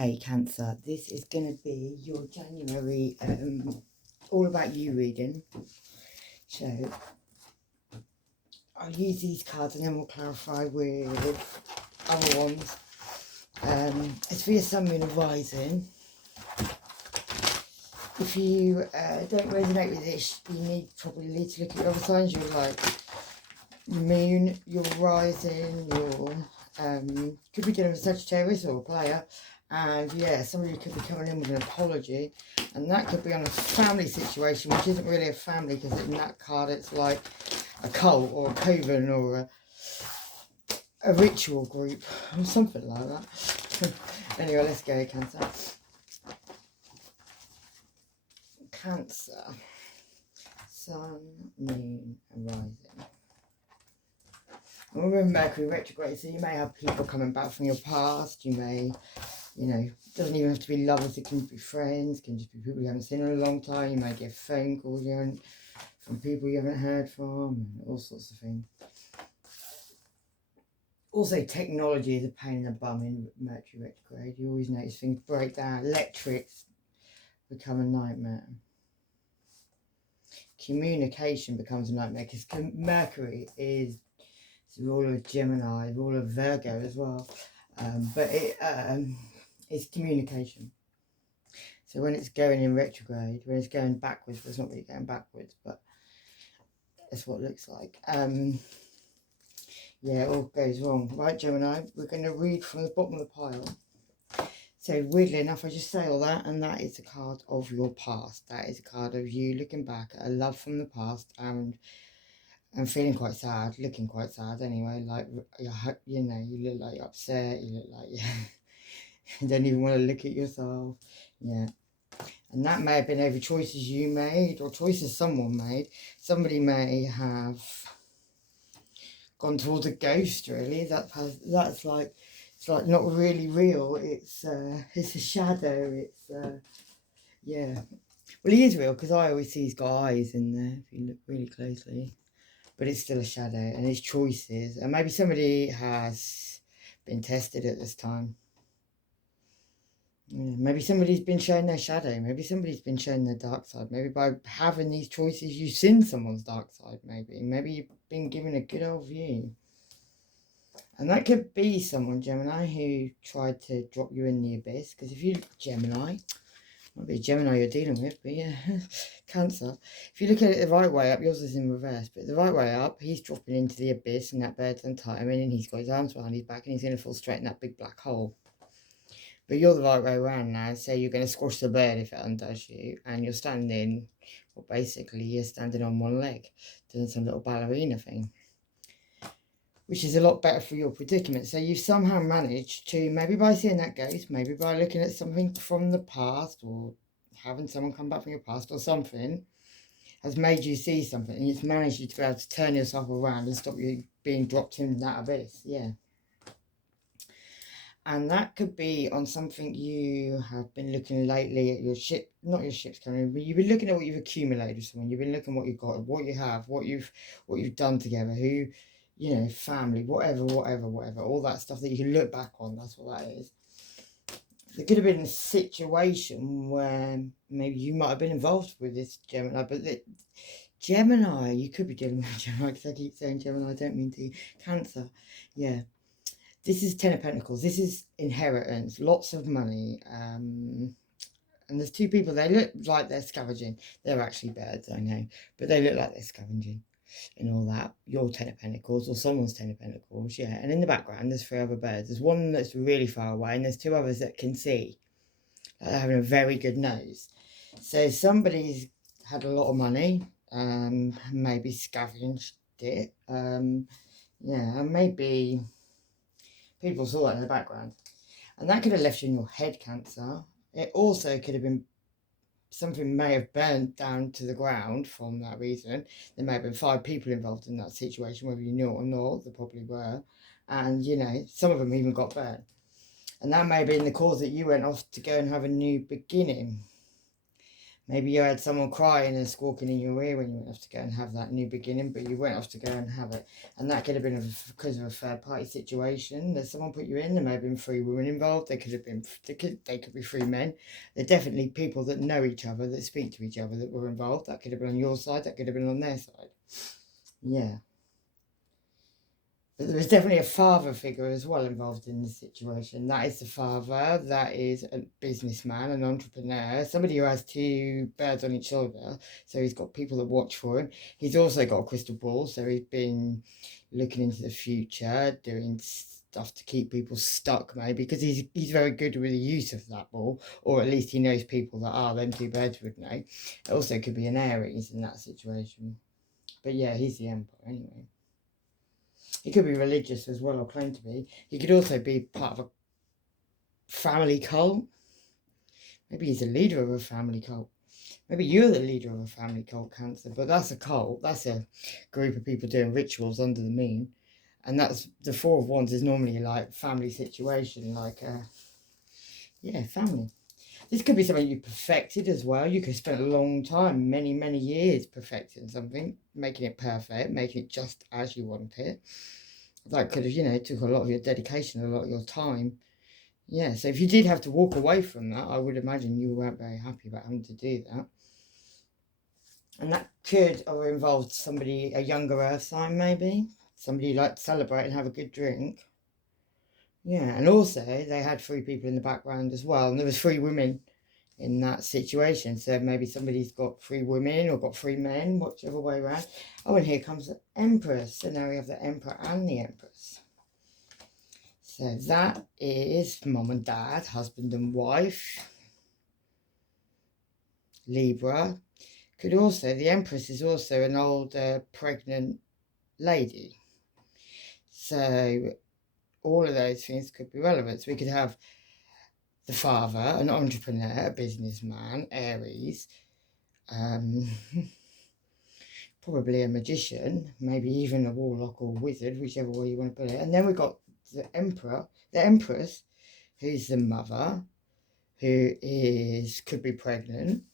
Hey Cancer, this is going to be your January all about you reading. So I'll use these cards and then we'll clarify with other ones. It's for your Sun, Moon and Rising. If you don't resonate with this, you probably need to look at your other signs. Your Moon, your Rising, your could be dealing with Sagittarius or a player. And yeah, somebody could be coming in with an apology, and that could be on a family situation, which isn't really a family, because in that card it's like a cult or a coven or a ritual group or something like that. Anyway, let's go, Cancer. Cancer, Sun, Moon and Rising. And we're in Mercury retrograde, so you may have people coming back from your past. You may, you know, it doesn't even have to be lovers, it can be friends, it can just be people you haven't seen in a long time. You may get phone calls from people you haven't heard from, and all sorts of things. Also, technology is a pain in the bum in Mercury retrograde. You always notice things break down. Electrics become a nightmare. Communication becomes a nightmare, because Mercury is the ruler of Gemini, the ruler of Virgo as well. But it's communication. So when it's going in retrograde, when it's going backwards, well, it's not really going backwards, but that's what it looks like. Yeah, it all goes wrong. Right, Gemini, we're going to read from the bottom of the pile. So weirdly enough, I just say all that, and that is a card of your past. That is a card of you looking back at a love from the past and feeling quite sad, looking quite sad anyway. Like, you know, you look like you're upset, you look like you don't even want to look at yourself. Yeah. And that may have been over choices you made or choices someone made. Somebody may have gone towards a ghost, really. That's like, it's like not really real. It's a shadow. It's yeah. Well, he is real, because I always see he's got eyes in there if you look really closely. But it's still a shadow, and it's choices. And maybe somebody has been tested at this time. Yeah, maybe somebody's been shown their shadow. Maybe somebody's been shown their dark side. Maybe by having these choices, you've seen someone's dark side, maybe you've been given a good old view. And that could be someone, Gemini, who tried to drop you in the abyss. Because if you, Gemini, might be a Gemini you're dealing with, but yeah, Cancer. If you look at it the right way up, yours is in reverse, but the right way up, he's dropping into the abyss, and that bird's untied him, and he's got his arms behind his back, and he's going to fall straight in that big black hole. But you're the right way around now, so you're going to squash the bird if it undoes you, and you're standing, well, basically, you're standing on one leg, doing some little ballerina thing, which is a lot better for your predicament. So you've somehow managed to, maybe by seeing that ghost, maybe by looking at something from the past, or having someone come back from your past or something, has made you see something, and it's managed you to be able to turn yourself around and stop you being dropped in that abyss. Yeah. And that could be on something you have been looking lately at your ship, not your ship's coming, but you've been looking at what you've accumulated with someone. You've been looking at what you've got, what you have, what you've done together, who, you know, family, whatever, all that stuff that you can look back on. That's what that is. There could have been a situation where maybe you might have been involved with this Gemini, but Gemini, you could be dealing with Gemini, because I keep saying Gemini, I don't mean to. Cancer, yeah. This is Ten of Pentacles. This is inheritance, lots of money. And there's two people, they look like they're scavenging. They're actually birds, I know, but they look like they're scavenging and all that. Your Ten of Pentacles or someone's Ten of Pentacles, yeah. And in the background, there's 3 other birds. There's one that's really far away, and there's 2 others that can see. They're having a very good nose. So somebody's had a lot of money, maybe scavenged it. Yeah, and maybe people saw that in the background. And that could have left you in your head, Cancer. It also could have been something may have burned down to the ground from that reason. There may have been 5 people involved in that situation, whether you knew it or not. There probably were. And, you know, some of them even got burnt. And that may have been the cause that you went off to go and have a new beginning. Maybe you had someone crying and squawking in your ear when you went off to go and have that new beginning, but you went off to go and have it. And that could have been because of a third party situation. There's someone put you in, there may have been 3 women involved, they could be 3 men. They're definitely people that know each other, that speak to each other, that were involved. That could have been on your side, that could have been on their side. Yeah. But there was definitely a father figure as well involved in this situation. That is the father, that is a businessman, an entrepreneur, somebody who has 2 birds on each shoulder. So he's got people that watch for him. He's also got a crystal ball, so he's been looking into the future, doing stuff to keep people stuck maybe, because he's very good with the use of that ball, or at least he knows people that are, them 2 birds would know. It also could be an Aries in that situation. But yeah, he's the Emperor anyway. He could be religious as well, or claim to be. He could also be part of a family cult. Maybe he's a leader of a family cult. Maybe you're the leader of a family cult, Cancer. But that's a cult. That's a group of people doing rituals under the moon. And that's the 4 of Wands is normally like family situation, like family. This could be something you perfected as well. You could spend a long time, many, many years perfecting something, making it perfect, making it just as you want it. That could have, took a lot of your dedication, a lot of your time. Yeah, so if you did have to walk away from that, I would imagine you weren't very happy about having to do that. And that could have involved somebody, a younger earth sign maybe. Somebody you like to celebrate and have a good drink. Yeah, and also they had 3 people in the background as well. And there was 3 women in that situation. So maybe somebody's got 3 women or got 3 men, whichever way around. Oh, and here comes the Empress. And now we have the Emperor and the Empress. So that is mum and dad, husband and wife. Libra. The Empress is also an older pregnant lady. So all of those things could be relevant. So we could have the father, an entrepreneur, a businessman, Aries, probably a magician, maybe even a warlock or wizard, whichever way you want to put it. And then we've got the Empress, who's the mother, who could be pregnant,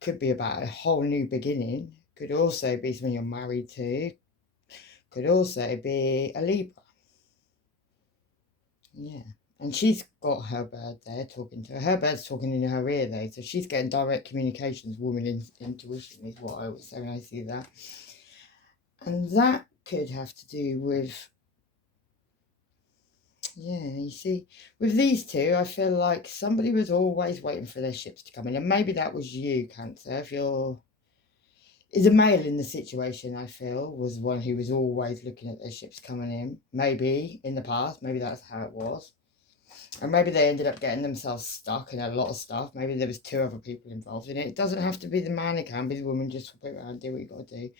could be about a whole new beginning, could also be someone you're married to, could also be a Libra. Yeah. And she's got her bird there talking to her. Her bird's talking in her ear though, so she's getting direct communications. Woman intuition is what I always say when I see that. And that could have to do with, you see, with these 2, I feel like somebody was always waiting for their ships to come in. And maybe that was you, Cancer. Is a male in the situation, I feel, was one who was always looking at their ships coming in. Maybe in the past, maybe that's how it was. And maybe they ended up getting themselves stuck in a lot of stuff. Maybe there was 2 other people involved in it. It doesn't have to be the man, it can be the woman. Just put it around, do what you got to do.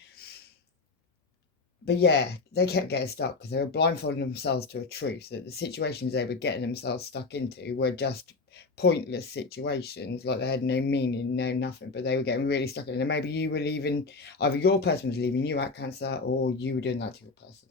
But yeah, they kept getting stuck because they were blindfolding themselves to a truth that the situations they were getting themselves stuck into were just pointless situations, like they had no meaning, no nothing, but they were getting really stuck in it. And maybe you were leaving, either your person was leaving you out, Cancer, or you were doing that to your person.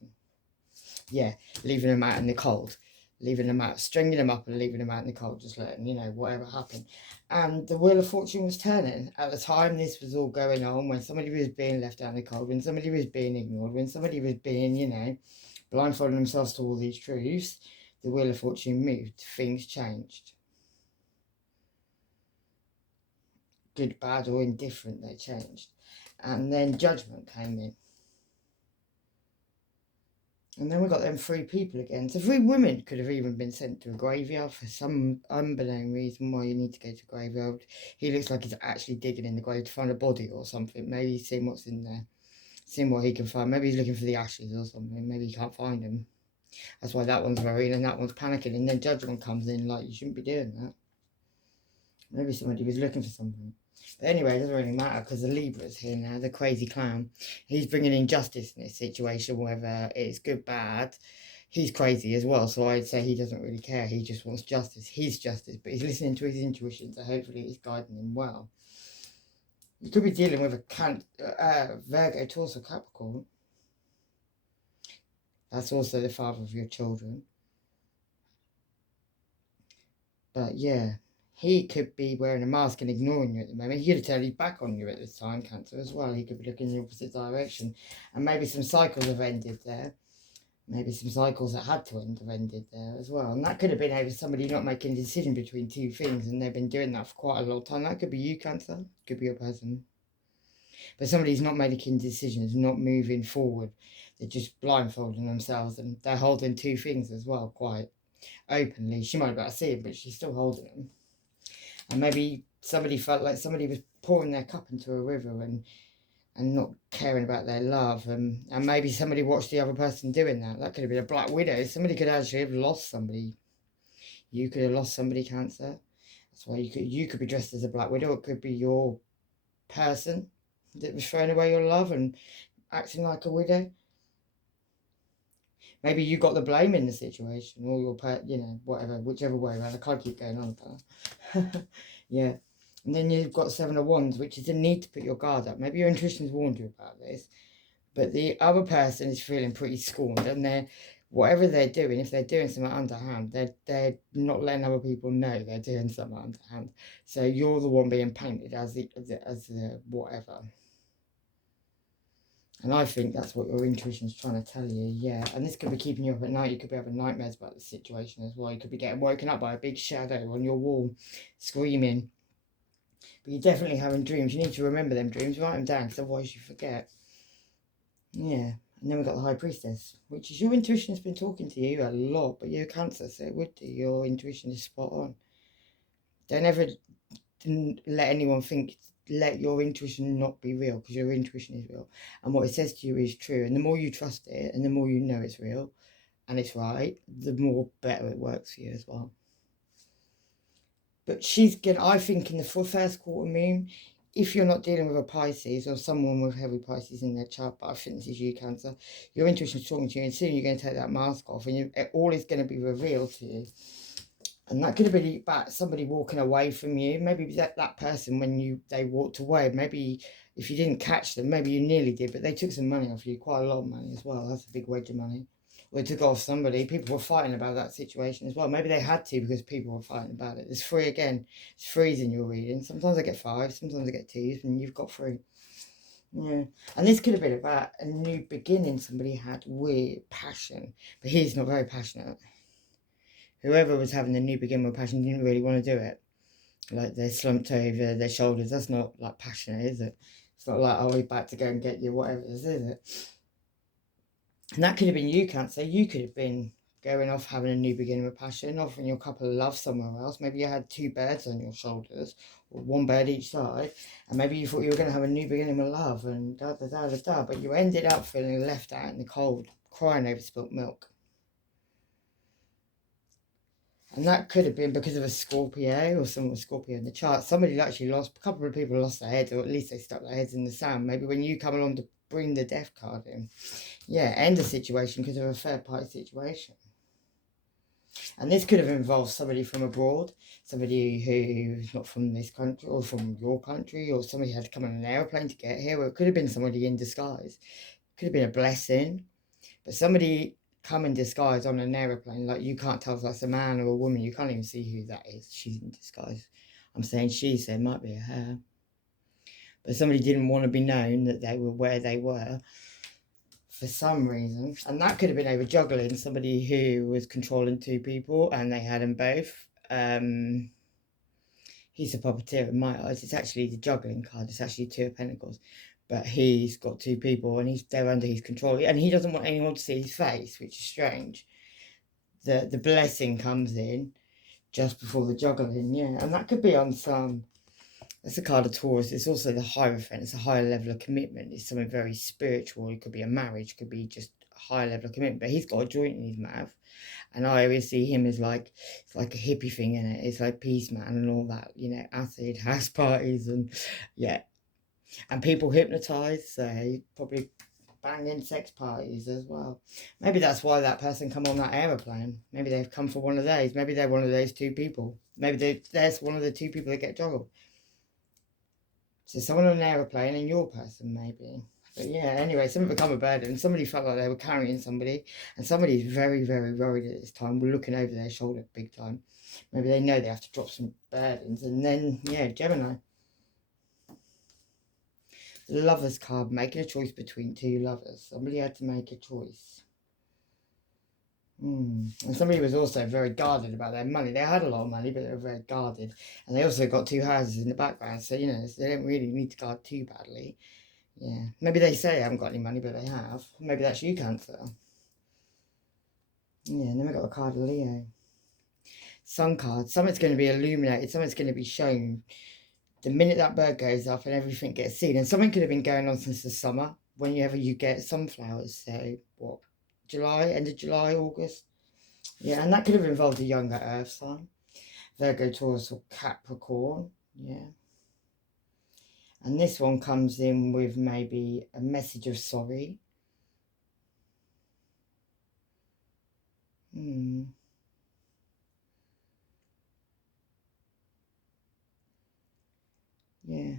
Yeah, leaving them out in the cold. Leaving them out, stringing them up and leaving them out in the cold, just letting, whatever happened. And the Wheel of Fortune was turning. At the time this was all going on, when somebody was being left out in the cold, when somebody was being ignored, when somebody was being, blindfolding themselves to all these truths, the Wheel of Fortune moved. Things changed. Good, bad, or indifferent, they changed. And then Judgment came in. And then we got them 3 people again. So 3 women could have even been sent to a graveyard for some unbeknown reason why you need to go to a graveyard. He looks like he's actually digging in the grave to find a body or something. Maybe he's seeing what's in there. Seeing what he can find. Maybe he's looking for the ashes or something. Maybe he can't find them. That's why that one's worrying and that one's panicking. And then Judgment comes in like, you shouldn't be doing that. Maybe somebody was looking for something. But anyway, it doesn't really matter because the Libra's here now, the crazy clown. He's bringing in justice in this situation, whether it's good, bad. He's crazy as well, so I'd say he doesn't really care. He just wants justice, his justice, but he's listening to his intuition, so hopefully it's guiding him well. You could be dealing with a Virgo, Taurus, or Capricorn. That's also the father of your children. But yeah, he could be wearing a mask and ignoring you at the moment. He could have turned his back on you at this time, Cancer, as well. He could be looking in the opposite direction. And maybe some cycles have ended there. Maybe some cycles that had to end have ended there as well. And that could have been over somebody not making a decision between two things, and they've been doing that for quite a long time. That could be you, Cancer. Could be your person. But somebody's not making decisions, not moving forward. They're just blindfolding themselves, and they're holding two things as well, quite openly. She might not be able to see it, but she's still holding them. And maybe somebody felt like somebody was pouring their cup into a river and not caring about their love. And maybe somebody watched the other person doing that. That could have been a black widow. Somebody could actually have lost somebody. You could have lost somebody, Cancer. That's why you could be dressed as a black widow. It could be your person that was throwing away your love and acting like a widow. Maybe you got the blame in the situation, or your whatever, whichever way around. I can't keep going on about that. Yeah. And then you've got Seven of Wands, which is the need to put your guard up. Maybe your intuition's warned you about this, but the other person is feeling pretty scorned, and whatever they're doing, if they're doing something underhand, they're not letting other people know they're doing something underhand. So you're the one being painted as the whatever. And I think that's what your intuition's trying to tell you, yeah. And this could be keeping you up at night. You could be having nightmares about the situation as well. You could be getting woken up by a big shadow on your wall, screaming. But you're definitely having dreams. You need to remember them dreams, write them down, because otherwise you forget. Yeah. And then we've got the High Priestess, which is your intuition has been talking to you a lot, but you're Cancer, so it would do. Your intuition is spot on. Don't ever let anyone think, let your intuition not be real, because your intuition is real. And what it says to you is true. And the more you trust it, and the more you know it's real, and it's right, the more better it works for you as well. But I think in the first quarter moon, if you're not dealing with a Pisces or someone with heavy Pisces in their chart, but I think this is you, Cancer, your intuition is talking to you, and soon you're going to take that mask off, and all is going to be revealed to you. And that could have been about somebody walking away from you. Maybe that person, when they walked away, maybe if you didn't catch them, maybe you nearly did, but they took some money off you, quite a lot of money as well. That's a big wedge of money. Or they took off somebody. People were fighting about that situation as well. Maybe they had to because people were fighting about it. There's 3 again. It's 3s in your reading. Sometimes I get 5, sometimes I get 2s, and you've got 3. Yeah. And this could have been about a new beginning somebody had with passion, but he's not very passionate. Whoever was having the new beginning with passion didn't really want to do it. Like they're slumped over their shoulders. That's not like passionate, is it? It's not like, oh, we're about to go and get you, whatever it is it? And that could have been you, Cancer. You could have been going off having a new beginning with passion, offering your couple of love somewhere else. Maybe you had 2 birds on your shoulders, or 1 bird each side, and maybe you thought you were going to have a new beginning with love, and da-da-da-da-da, but you ended up feeling left out in the cold, crying over spilt milk. And that could have been because of a Scorpio or someone with Scorpio in the chart. Somebody actually lost, a couple of people lost their heads, or at least they stuck their heads in the sand. Maybe when you come along to bring the death card in. Yeah, end the situation because of a third party situation. And this could have involved somebody from abroad, somebody who's not from this country or from your country, or somebody had to come on an airplane to get here, or it could have been somebody in disguise. It could have been a blessing, but somebody come in disguise on an aeroplane, like you can't tell if that's a man or a woman. You can't even see who that is. She's in disguise. I'm saying she, so it might be a her. But somebody didn't want to be known that they were where they were for some reason. And that could have been over juggling, somebody who was controlling 2 people and they had them both. He's a puppeteer in my eyes. It's actually the juggling card. It's actually 2 of Pentacles. But he's got 2 people and they're under his control. And he doesn't want anyone to see his face, which is strange. The blessing comes in just before the juggling, yeah. And that could be on some, that's a card of Taurus. It's also the Hierophant. It's a higher level of commitment. It's something very spiritual. It could be a marriage. It could be just a higher level of commitment. But he's got a joint in his mouth. And I always see him as like, it's like a hippie thing in it. It's like Peace Man and all that, acid, house parties and, yeah. And people hypnotise, so he probably banging sex parties as well. Maybe that's why that person come on that aeroplane. Maybe they've come for one of those. Maybe they're one of those 2 people. Maybe there's one of the 2 people that get juggled. So someone on an aeroplane and your person, maybe. But yeah, anyway, somebody become a burden. Somebody felt like they were carrying somebody, and somebody's very, very worried at this time. We're looking over their shoulder big time. Maybe they know they have to drop some burdens. And then, yeah, Gemini. Lovers card, making a choice between two lovers. Somebody had to make a choice. And somebody was also very guarded about their money. They had a lot of money, but they were very guarded. And they also got two houses in the background, so, you know, they don't really need to guard too badly. Yeah, maybe they say they haven't got any money, but they have. Maybe that's you, Cancer. Yeah, and then we got the card of Leo. Sun card. Something's going to be illuminated. Something's going to be shown. The minute that bird goes up and everything gets seen. And something could have been going on since the summer. Whenever you get sunflowers. So, what? July? End of July, August? Yeah, and that could have involved a younger earth sign. Virgo, Taurus, or Capricorn. Yeah. And this one comes in with maybe a message of sorry. Yeah.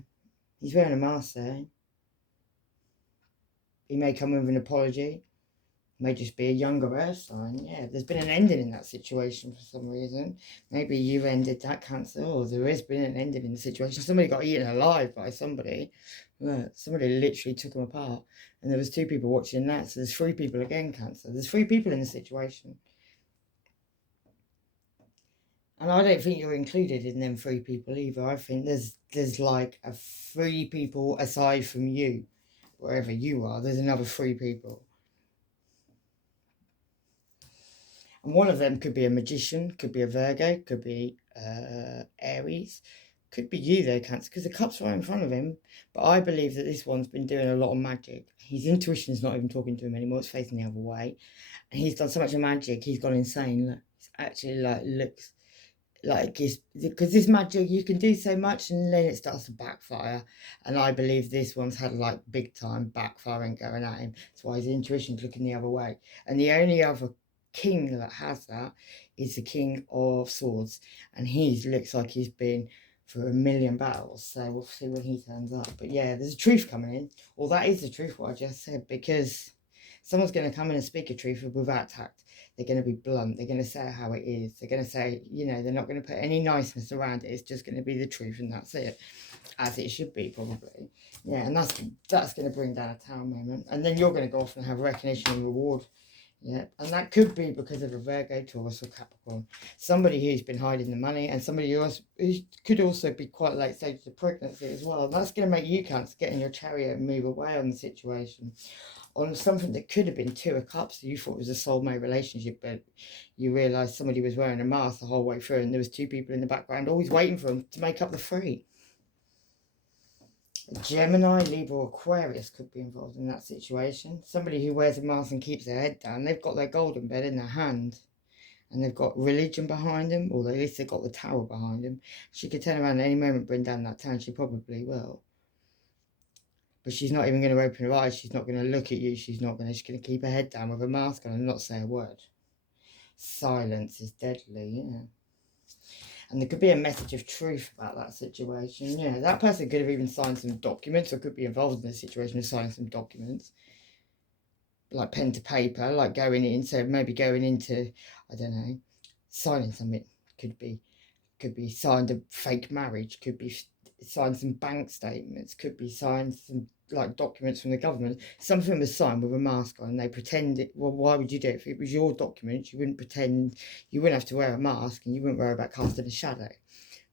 He's wearing a mask there. He may come with an apology. May just be a younger earth sign. Yeah, there's been an ending in that situation for some reason. Maybe you've ended that, Cancer, or there has been an ending in the situation. Somebody got eaten alive by somebody. Somebody literally took them apart. And there was 2 people watching that. So there's 3 people again, Cancer. There's 3 people in the situation. And I don't think you're included in them 3 people either. I think there's like 3 people aside from you. Wherever you are, there's another 3 people. And one of them could be a magician, could be a Virgo, could be Aries, could be you though, Cancer, because the cup's right in front of him. But I believe that this one's been doing a lot of magic. His intuition's not even talking to him anymore, it's facing the other way. And he's done so much magic, he's gone insane. Look, it's actually like, looks like it's, because this magic, you can do so much and then it starts to backfire. And I believe this one's had like big time backfiring going at him. That's why his intuition's looking the other way. And the only other king that has that is the King of Swords, and he looks like he's been for a million battles, so we'll see when he turns up. But yeah, there's a truth coming in. Well, that is the truth, what I just said, because someone's going to come in and speak a truth without tact. They're going to be blunt. They're going to say how it is. They're going to say, you know, they're not going to put any niceness around it. It's just going to be the truth, and that's it, as it should be, probably. Yeah, and that's going to bring down a tower moment, and then you're going to go off and have recognition and reward. Yeah, and that could be because of a Virgo, Taurus, or Capricorn. Somebody who's been hiding the money, and somebody who could also be quite late stages of pregnancy as well. And that's going to make you, Cancer, get in your chariot and move away on the situation. On something that could have been 2 of Cups, you thought it was a soulmate relationship, but you realised somebody was wearing a mask the whole way through, and there was 2 people in the background always waiting for them to make up the 3. Gemini, Libra, Aquarius could be involved in that situation. Somebody who wears a mask and keeps their head down. They've got their golden bed in their hand. And they've got religion behind them. Or at least they've got the tower behind them. She could turn around at any moment, bring down that tower. She probably will. But she's not even going to open her eyes. She's not going to look at you. She's going to keep her head down with a mask on and not say a word. Silence is deadly, yeah. And there could be a message of truth about that situation. Yeah, that person could have even signed some documents, or could be involved in the situation of signing some documents. Like pen to paper, like going in, so maybe going into, I don't know, signing something. Could be signed a fake marriage, could be signed some bank statements, could be signed some like documents from the government. Something was signed with a mask on, and they pretended. Well, why would you do it? If it was your documents, you wouldn't pretend. You wouldn't have to wear a mask, and you wouldn't worry about casting a shadow.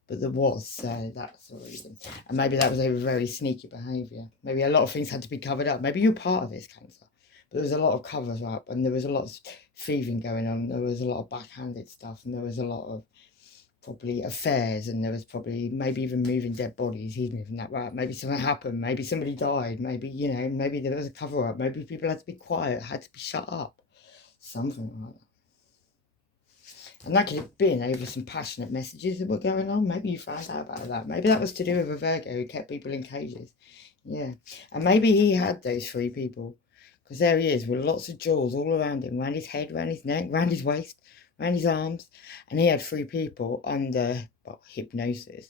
But there was, so that's the reason. And maybe that was a very sneaky behaviour. Maybe a lot of things had to be covered up. Maybe you're part of this, Cancer. But there was a lot of covers up, and there was a lot of thieving going on. There was a lot of backhanded stuff, and there was a lot of probably affairs, and there was probably maybe even moving dead bodies. He's moving that way. Maybe something happened. Maybe somebody died. Maybe, you know, maybe there was a cover up. Maybe people had to be quiet, had to be shut up. Something like that. And that could have been over some passionate messages that were going on. Maybe you found out about that. Maybe that was to do with a Virgo who kept people in cages. Yeah. And maybe he had those 3 people. Because there he is with lots of jewels all around him. Around his head, around his neck, around his waist, around his arms. And he had 3 people under, well, hypnosis.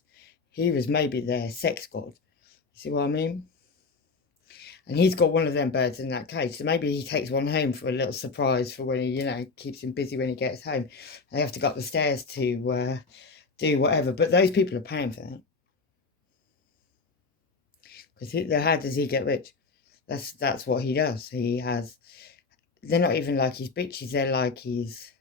He was maybe their sex god. You see what I mean? And he's got one of them birds in that cage. So maybe he takes one home for a little surprise for when he, you know, keeps him busy when he gets home. They have to go up the stairs to do whatever. But those people are paying for that. Because how does he get rich? That's what he does. He has... They're not even like his bitches. They're like his...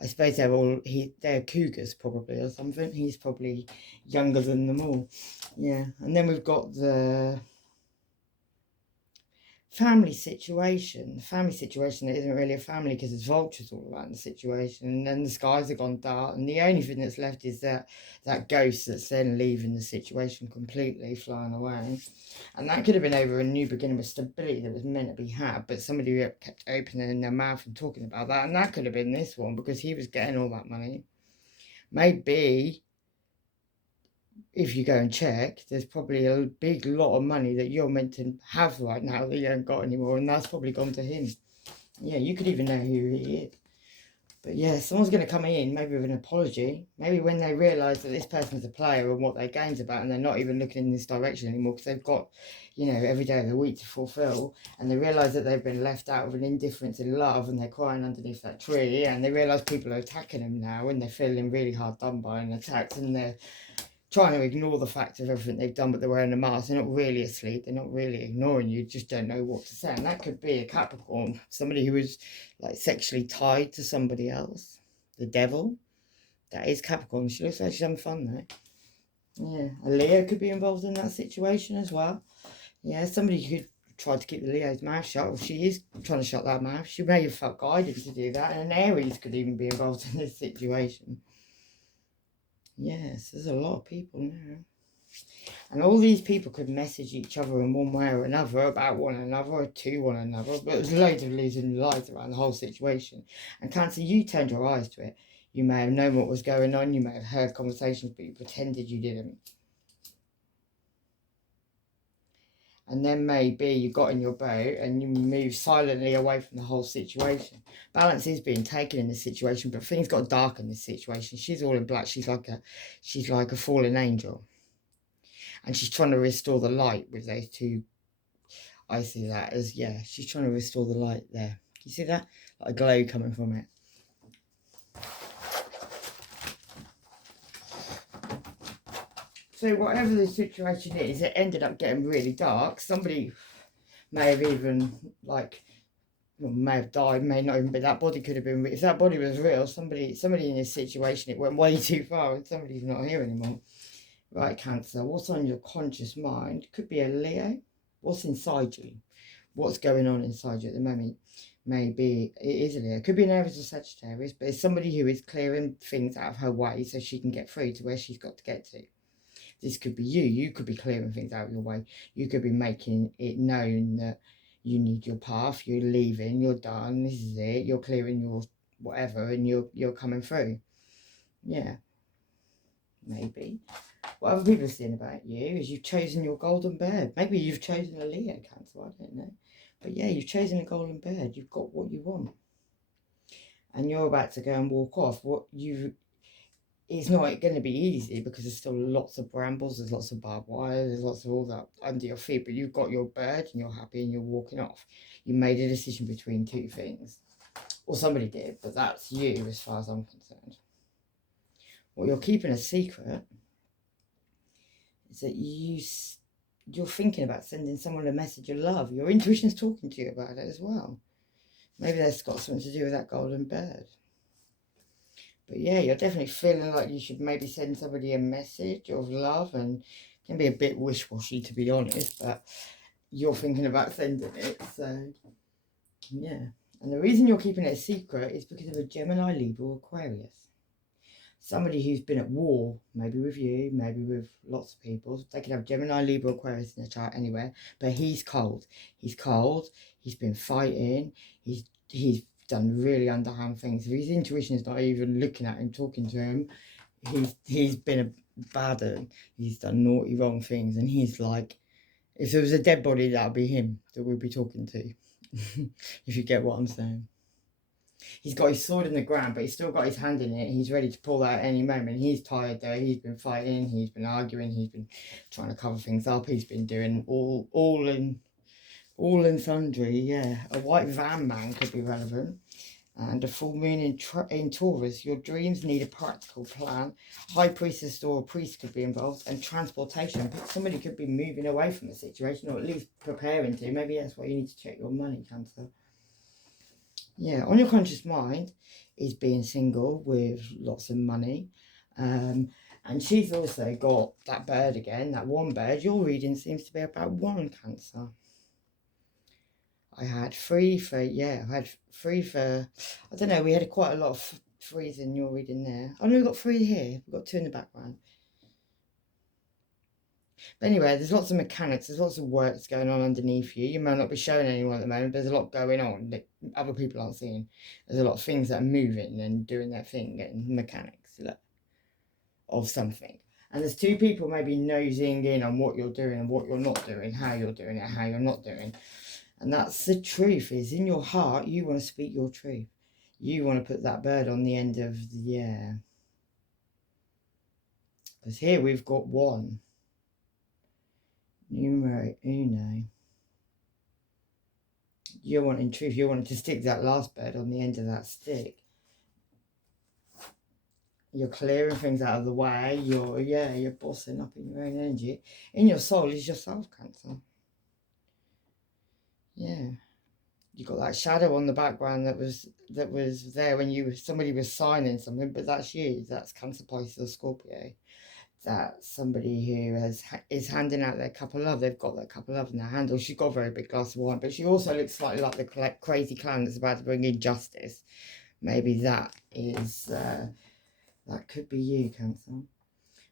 I suppose they're cougars probably or something. He's probably younger than them all. Yeah. And then we've got the family situation. The family situation that isn't really a family because there's vultures all around the situation, and then the skies have gone dark, and the only thing that's left is that ghost that's then leaving the situation completely, flying away. And that could have been over a new beginning with stability that was meant to be had, but somebody kept opening their mouth and talking about that, and that could have been this one because he was getting all that money. Maybe if you go and check, there's probably a big lot of money that you're meant to have right now that you haven't got anymore, and that's probably gone to him. Yeah, you could even know who he is. But yeah, someone's going to come in, maybe with an apology. Maybe when they realise that this person's a player and what their game's about, and they're not even looking in this direction anymore because they've got, you know, every day of the week to fulfil, and they realise that they've been left out of an indifference in love, and they're crying underneath that tree, and they realise people are attacking them now, and they're feeling really hard done by and attacked, and they're trying to ignore the fact of everything they've done, but they're wearing a mask. They're not really asleep. They're not really ignoring you. Just don't know what to say. And that could be a Capricorn, somebody who is like sexually tied to somebody else. The devil. That is Capricorn. She looks like she's having fun though. Yeah, a Leo could be involved in that situation as well. Yeah, somebody could try to keep the Leo's mouth shut. Well, she is trying to shut that mouth. She may have felt guided to do that. And an Aries could even be involved in this situation. Yes, there's a lot of people now. And all these people could message each other in one way or another about one another or to one another. But there's loads of losing lies around the whole situation. And Cancer, you turned your eyes to it. You may have known what was going on. You may have heard conversations, but you pretended you didn't. And then maybe you got in your boat and you moved silently away from the whole situation. Balance is being taken in this situation, but things got dark in this situation. She's all in black. She's like a fallen angel. And she's trying to restore the light with those two. I see that as, yeah, she's trying to restore the light there. You see that? Like a glow coming from it. So whatever the situation is, it ended up getting really dark. Somebody may have even, like, well, may have died, may not even, but that body could have been, if that body was real, somebody in this situation, it went way too far and somebody's not here anymore. Right, Cancer, what's on your conscious mind? Could be a Leo. What's inside you? What's going on inside you at the moment? Maybe it is a Leo. Could be an Aries or Sagittarius, but it's somebody who is clearing things out of her way so she can get through to where she's got to get to. This could be you. You could be clearing things out of your way. You could be making it known that you need your path. You're leaving. You're done. This is it. You're clearing your whatever, and you're coming through. Yeah, maybe. What other people are saying about you is you've chosen your golden bird. Maybe you've chosen a Leo, Cancer. I don't know. But yeah, you've chosen a golden bird. You've got what you want. And you're about to go and walk off. It's not going to be easy because there's still lots of brambles, there's lots of barbed wire, there's lots of all that under your feet, but you've got your bird and you're happy and you're walking off. You made a decision between two things. Or somebody did, but that's you as far as I'm concerned. What you're keeping a secret is that you're thinking about sending someone a message of love. Your intuition's talking to you about it as well. Maybe that's got something to do with that golden bird. But yeah, you're definitely feeling like you should maybe send somebody a message of love, and it can be a bit wish-washy to be honest, but you're thinking about sending it, so yeah. And the reason you're keeping it a secret is because of a Gemini, Libra, Aquarius. Somebody who's been at war, maybe with you, maybe with lots of people. They could have Gemini, Libra, Aquarius in their chart anywhere, but he's cold. He's cold. He's been fighting. He's done really underhand things. If his intuition is not even looking at him, talking to him, he's been a bad one. He's done naughty, wrong things, and he's like, if there was a dead body, that would be him that we'd be talking to. If you get what I'm saying. He's got his sword in the ground, but he's still got his hand in it. He's ready to pull that at any moment. He's tired though. He's been fighting. He's been arguing. He's been trying to cover things up. He's been doing all All and sundry, yeah. A white van man could be relevant. And a full moon in Taurus. Your dreams need a practical plan. High priestess or a priest could be involved. And transportation. Somebody could be moving away from the situation, or at least preparing to. Maybe that's why you need to check your money, Cancer. Yeah, on your conscious mind is being single with lots of money. And she's also got that bird again, that one bird. Your reading seems to be about one, Cancer. I had three for, I don't know, we had quite a lot of threes in your reading there. Oh no, we've got three here. We've got two in the background. But anyway, there's lots of mechanics. There's lots of work that's going on underneath you. You may not be showing anyone at the moment. There's a lot going on that other people aren't seeing. There's a lot of things that are moving and doing their thing, getting mechanics of something. And there's two people maybe nosing in on what you're doing and what you're not doing, how you're doing it, how you're not doing. And that's the truth, is in your heart, you want to speak your truth. You want to put that bird on the end of the, because here we've got one. Numero uno. You're wanting truth. You're wanting to stick that last bird on the end of that stick. You're clearing things out of the way. You're bossing up in your own energy. In your soul is yourself, Cancer. Yeah. You got that shadow on the background that was there when somebody was signing something, but that's you. That's Cancer, Pisces, or Scorpio. That's somebody who is handing out their cup of love. They've got that cup of love in their hand, or she's got a very big glass of wine, but she also looks slightly like the crazy clown that's about to bring in justice. Maybe that is that could be you, Cancer.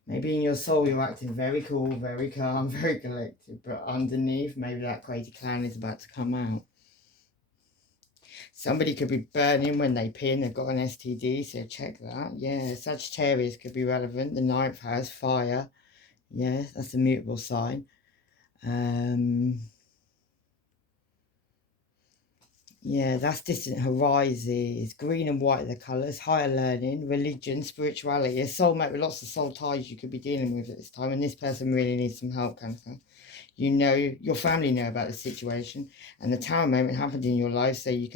Maybe in your soul you're acting very cool, very calm, very collected, but underneath maybe that crazy clown is about to come out. Somebody could be burning when they pee and they've got an STD, so check that. Yeah, Sagittarius could be relevant. The 9th house, fire. Yeah, that's a mutable sign. Yeah, that's distant horizons. Green and white are the colours. Higher learning, religion, spirituality. A soulmate with lots of soul ties you could be dealing with at this time. And this person really needs some help, Cancer. You know, your family know about the situation. And the Tower moment happened in your life so you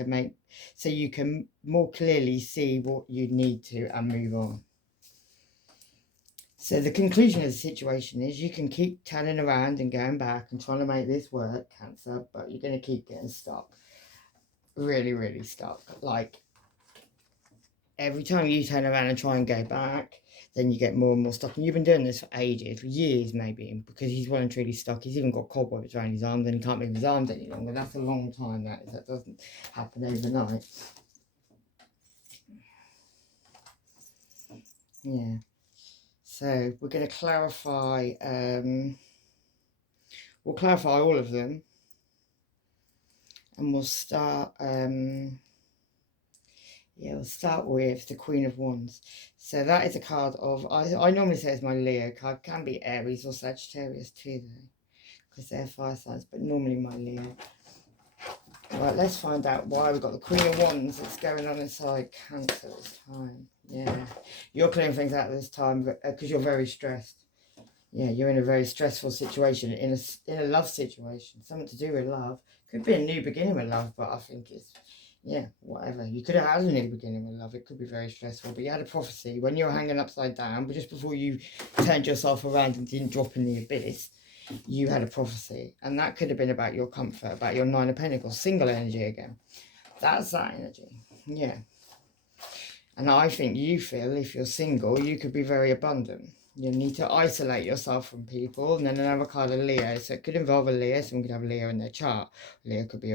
can more clearly see what you need to and move on. So the conclusion of the situation is you can keep turning around and going back and trying to make this work, Cancer, but you're going to keep getting stuck. Really, really stuck. Like, every time you turn around and try and go back, then you get more and more stuck. And you've been doing this for ages, for years maybe, because he's well and truly stuck. He's even got cobwebs around his arms and he can't move his arms any longer. That's a long time, that is. That doesn't happen overnight. Yeah. So we're going to clarify, we'll clarify all of them. And we'll start, we'll start with the Queen of Wands. So that is a card of, I normally say it's my Leo card. Can be Aries or Sagittarius too, though, because they're fire signs, but normally my Leo. Right, let's find out why we've got the Queen of Wands that's going on inside Cancer this time. Yeah, you're clearing things out this time because you're very stressed. Yeah, you're in a very stressful situation, in a love situation, something to do with love. Could be a new beginning with love, but I think it's, whatever. You could have had a new beginning with love. It could be very stressful, but you had a prophecy when you were hanging upside down, but just before you turned yourself around and didn't drop in the abyss, you had a prophecy. And that could have been about your comfort, about your 9 of Pentacles, single energy again. That's that energy, yeah. And I think you feel if you're single, you could be very abundant. You need to isolate yourself from people. And then another card of Leo. So it could involve a Leo. Someone could have Leo in their chart. Leo could be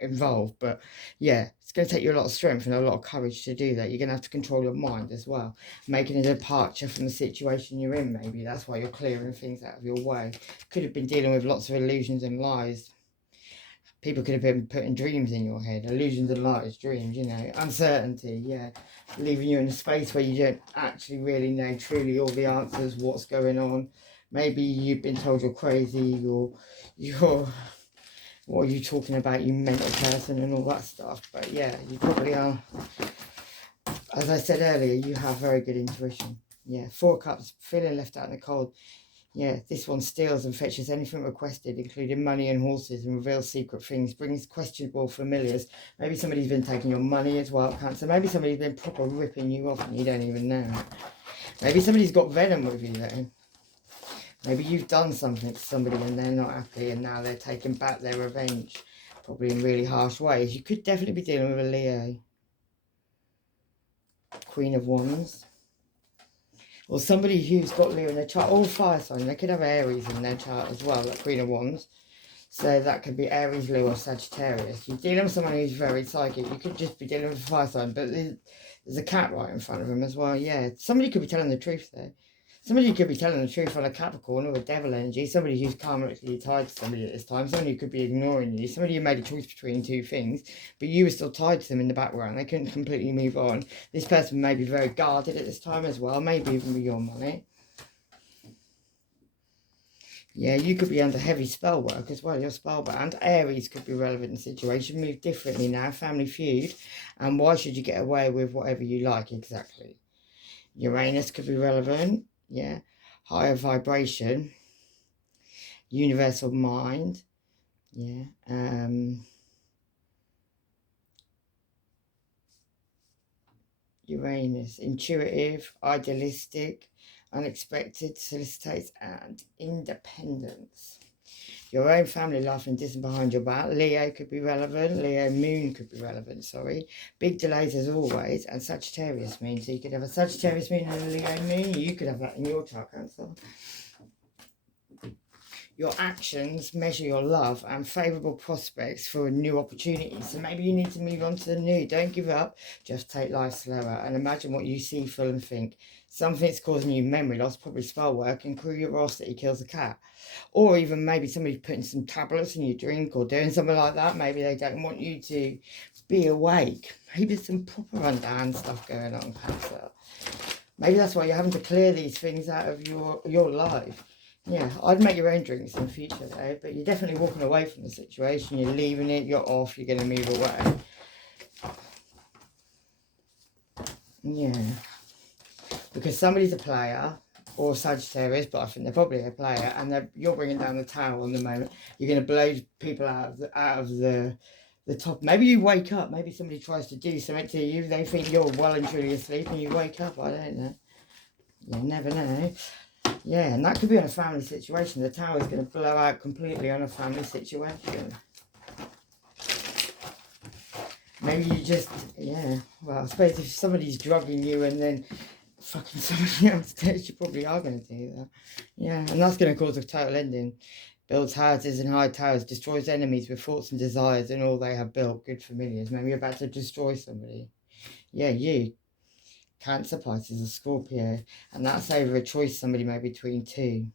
involved. But yeah, it's going to take you a lot of strength and a lot of courage to do that. You're going to have to control your mind as well. Making a departure from the situation you're in, maybe. That's why you're clearing things out of your way. Could have been dealing with lots of illusions and lies. People could have been putting dreams in your head. Illusions and lies, dreams, Uncertainty, yeah. Leaving you in a space where you don't actually really know truly all the answers, what's going on. Maybe you've been told you're crazy, you're what are you talking about, you mental person and all that stuff. But yeah, you probably are. As I said earlier, you have very good intuition. Yeah, 4 cups, feeling left out in the cold. Yeah, this one steals and fetches anything requested, including money and horses, and reveals secret things, brings questionable familiars. Maybe somebody's been taking your money as well, Cancer. Maybe somebody's been proper ripping you off and you don't even know. Maybe somebody's got venom with you then. Maybe you've done something to somebody and they're not happy and now they're taking back their revenge. Probably in really harsh ways. You could definitely be dealing with a Leo. Queen of Wands. Or somebody who's got Leo in their chart, or fire sign. They could have Aries in their chart as well, like Queen of Wands. So that could be Aries, Leo, or Sagittarius. You're dealing with someone who's very psychic. You could just be dealing with a fire sign, but there's a cat right in front of them as well. Yeah, somebody could be telling the truth there. Somebody could be telling the truth on a Capricorn or a devil energy. Somebody who's karmically tied to somebody at this time. Somebody who could be ignoring you. Somebody who made a choice between two things, but you were still tied to them in the background. They couldn't completely move on. This person may be very guarded at this time as well. Maybe even with your money. Yeah, you could be under heavy spell work as well. You're spellbound. Aries could be relevant in the situation. Move differently now. Family feud. And why should you get away with whatever you like exactly? Uranus could be relevant. Yeah, higher vibration, universal mind, yeah, Uranus, intuitive, idealistic, unexpected, solicitates, and independence. Your own family life and distance behind your back. Leo could be relevant. Leo moon could be relevant, sorry. Big delays as always. And Sagittarius moon. So you could have a Sagittarius moon and a Leo moon. You could have that in your chart, Cancer. Your actions measure your love and favourable prospects for a new opportunity. So maybe you need to move on to the new. Don't give up. Just take life slower and imagine what you see, feel and think. Something's causing you memory loss, probably spell work, and curiosity kills a cat. Or even maybe somebody's putting some tablets in your drink or doing something like that. Maybe they don't want you to be awake. Maybe there's some proper underhand stuff going on, Cancer. Maybe that's why you're having to clear these things out of your life. Yeah, I'd make your own drinks in the future though, but you're definitely walking away from the situation. You're leaving it, you're off, you're going to move away. Yeah. Because somebody's a player, or Sagittarius, but I think they're probably a player, and you're bringing down the tower on the moment. You're going to blow people out of the top. Maybe you wake up, maybe somebody tries to do something to you. They think you're well and truly asleep and you wake up. I don't know. You never know. Yeah, and that could be on a family situation. The tower is going to blow out completely on a family situation. Maybe you just, yeah, well, I suppose if somebody's drugging you and then fucking somebody else does, you probably are going to do that. Yeah, and that's going to cause a total ending. Builds houses and high towers, destroys enemies with thoughts and desires and all they have built. Good familiars. Maybe you're about to destroy somebody. Yeah, you. Cancer, Pisces, or Scorpio. And that's over a choice somebody made between two.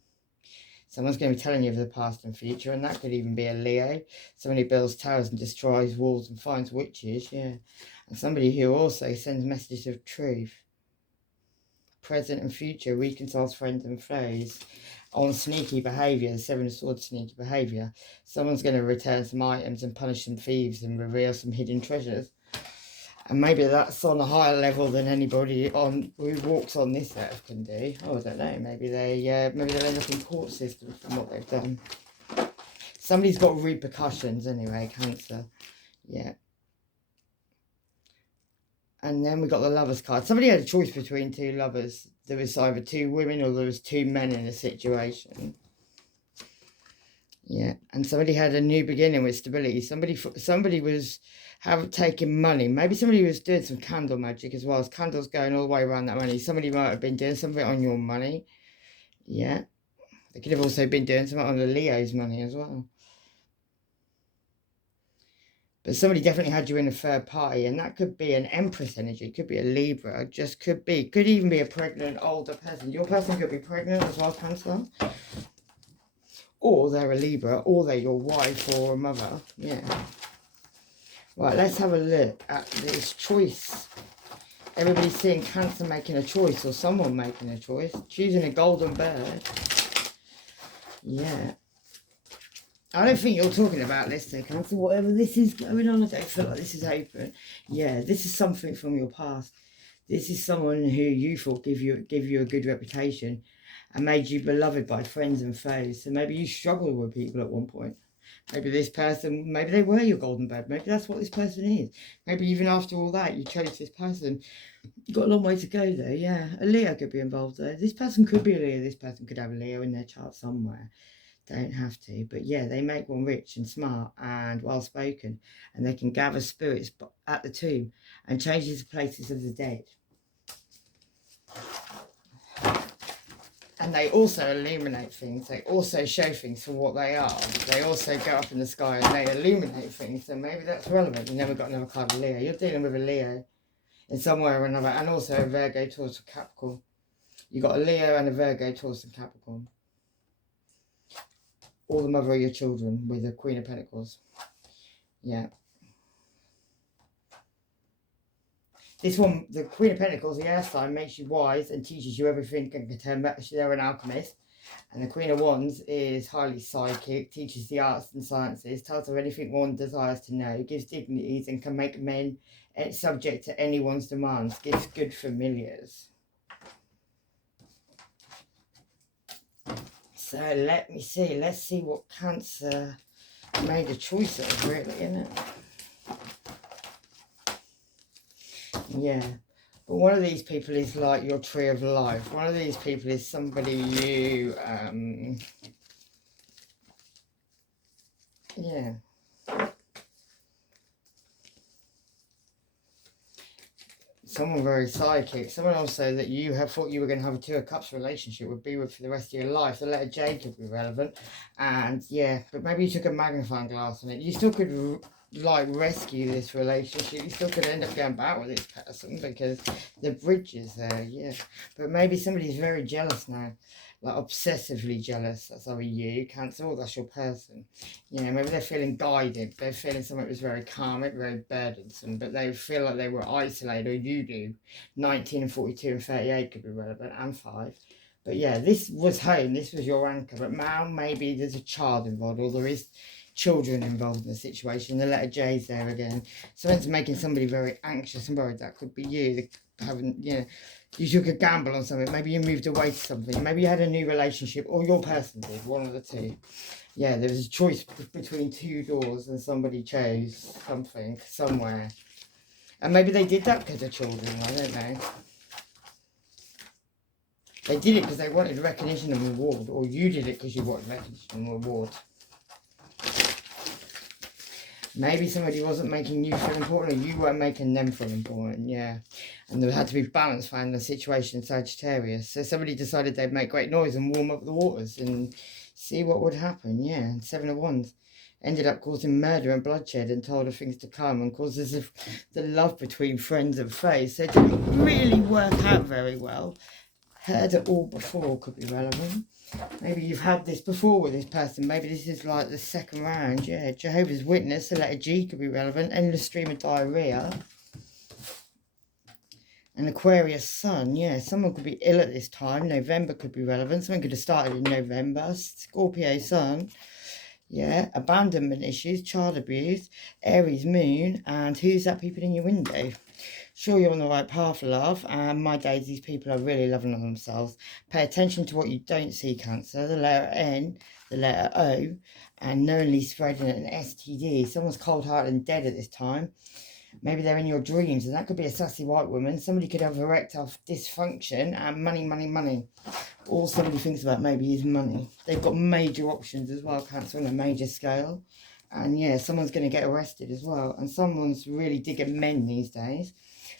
Someone's going to be telling you of the past and future, and that could even be a Leo. Somebody who builds towers and destroys walls and finds witches, yeah. And somebody who also sends messages of truth. Present and future, reconciles friends and foes. On sneaky behaviour, the Seven of Swords sneaky behaviour. Someone's going to return some items and punish some thieves and reveal some hidden treasures. And maybe that's on a higher level than anybody who walks on this earth can do. Oh, I don't know. Maybe they'll end up in court system from what they've done. Somebody's got repercussions anyway, Cancer. Yeah. And then we got the Lovers card. Somebody had a choice between two lovers. There was either two women or there was two men in a situation. Yeah, and somebody had a new beginning with stability. Somebody was taking money. Maybe somebody was doing some candle magic as well. As candles going all the way around that money. Somebody might have been doing something on your money. Yeah, they could have also been doing something on the Leo's money as well. But somebody definitely had you in a third party, and that could be an Empress energy, could be a Libra, could even be a pregnant older person. Your person could be pregnant as well, Cancer. Or they're a Libra, or they're your wife or a mother. Yeah. Right, let's have a look at this choice. Everybody's seeing Cancer making a choice, or someone making a choice. Choosing a golden bird. Yeah. I don't think you're talking about this though, Cancer. Whatever this is going on, I don't feel like this is open. Yeah, this is something from your past. This is someone who you thought give you a good reputation. and made you beloved by friends and foes. So maybe you struggled with people at one point. Maybe this person, maybe they were your golden bed. Maybe that's what this person is. Maybe even after all that, you chose this person. You've got a long way to go there, yeah. A Leo could be involved there. This person could be a Leo. This person could have a Leo in their chart somewhere. Don't have to. But yeah, they make one rich and smart and well-spoken. And they can gather spirits at the tomb and change the places of the dead. And they also illuminate things. They also show things for what they are. They also go up in the sky and they illuminate things. So maybe that's relevant. You never got another card of Leo. You're dealing with a Leo in some way or another. And also a Virgo, Taurus, and Capricorn. You got a Leo and a Virgo, Taurus, and Capricorn. Or the mother of your children with the Queen of Pentacles. Yeah. This one, the Queen of Pentacles, the air sign, makes you wise and teaches you everything and can turn back. They're an alchemist. And the Queen of Wands is highly psychic, teaches the arts and sciences, tells her anything one desires to know, gives dignities and can make men subject to anyone's demands, gives good familiars. So let me see. Let's see what Cancer made a choice of, really, isn't it? Yeah, but one of these people is like your tree of life. One of these people is somebody you, yeah. Someone very psychic. Someone also that you have thought you were going to have a Two of Cups relationship would be with for the rest of your life. The letter J could be relevant. And yeah, but maybe you took a magnifying glass on it. You still could like rescue this relationship. You still could end up going back with this person because the bridge is there, yeah. But maybe somebody's very jealous now, like obsessively jealous. That's either you, Cancer, or that's your person. You know, maybe they're feeling guided. They're feeling something was very karmic, very burdensome, but they feel like they were isolated, or you do. 19 and 42 and 38 could be relevant, and 5. But yeah, this was home. This was your anchor. But now maybe there's a child involved, or there is children involved in the situation. The letter J is there again. Someone's making somebody very anxious and worried. That could be you. They haven't, you know, you took a gamble on something. Maybe you moved away to something. Maybe you had a new relationship, or your person did. One of the two. Yeah, there was a choice between two doors, and somebody chose something somewhere. And maybe they did that because of children. I don't know. They did it because they wanted recognition and reward, or you did it because you wanted recognition and reward. Maybe somebody wasn't making you feel important, or you weren't making them feel important, yeah. And there had to be balance found in the situation in Sagittarius. So somebody decided they'd make great noise and warm up the waters and see what would happen, yeah. And 7 of Wands ended up causing murder and bloodshed and told of things to come, and causes the love between friends and foes. So it didn't really work out very well. Heard it all before could be relevant. Maybe you've had this before with this person. Maybe this is like the second round. Yeah, Jehovah's Witness, the letter G could be relevant. Endless stream of diarrhea. An Aquarius sun. Yeah, someone could be ill at this time. November could be relevant. Someone could have started in November. Scorpio sun. Yeah, abandonment issues, child abuse, Aries moon, and who's that peeping in your window? Sure, you're on the right path, love, and my days, these people are really loving on themselves. Pay attention to what you don't see, Cancer. The letter N, the letter O, and knowingly spreading an STD. Someone's cold-hearted and dead at this time. Maybe they're in your dreams, and that could be a sassy white woman. Somebody could have erectile dysfunction and money, money, money. All somebody thinks about maybe is money. They've got major options as well, Cancer, on a major scale. And yeah, someone's going to get arrested as well. And someone's really digging men these days.